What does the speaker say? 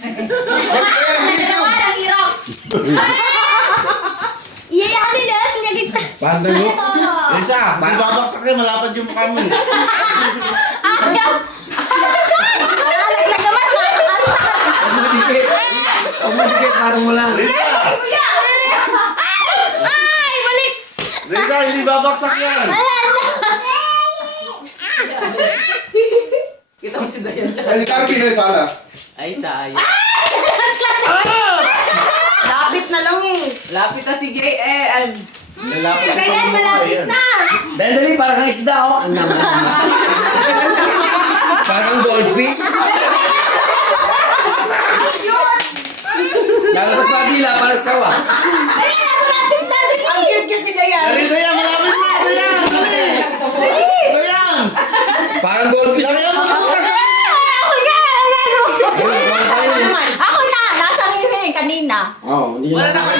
Ang hirap. Iyayanin na, sinyagit na. Paano tayo? Isa, di babaksak kayo, malapad yung mukha mo. Alag na naman, Pumudikit, parang wala. Risa! ay, balik. Risa, hindi babaksak yan. Kita mo si Dayan. Kasi kaki na sala. Ay, sayang. Lapit na lang eh. Lapit na si JN. Malapad sa Kaya mukha malapit yan. na. Dali, parang kang isda, oh. Ang naman. Parang goldfish. Lalabas pa dila, parang sawa. Ayan, malapit na. Ang cute-cute si Dayan. Dali, Dayan, malapit na. Dayan, dali. Dayan. Parang goldfish. Dayan, magbutas. Ako na. Ako na. Nasa hiring kanina. Oh, hindi Wala na. na